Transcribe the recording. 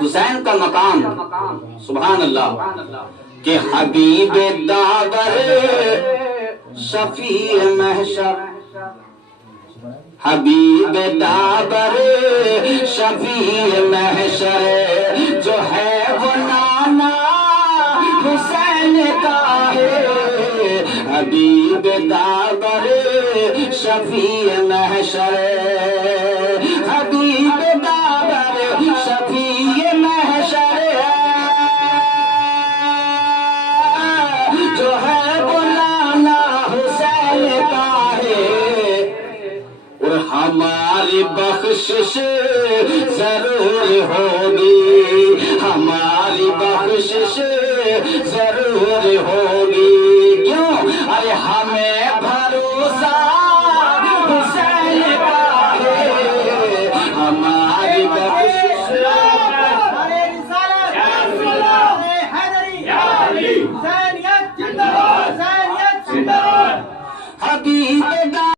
حسین کا مقام سبحان اللہ کہ حبیب داور شفیع محشر، حبیب داور شفیع محشر، جو ہے وہ نانا حسین کا ہے، حبیب داور شفیع محشر، حبیب داور شفیع محشر، جو ہے وہ نانا حسین کا ہے، اور ہماری بخشش ضرور ہوگی، ہماری بخشش ضرور ہوگی، کیوں؟ ارے ہمیں بھروسہ حسین کا ہے، ہماری بخشش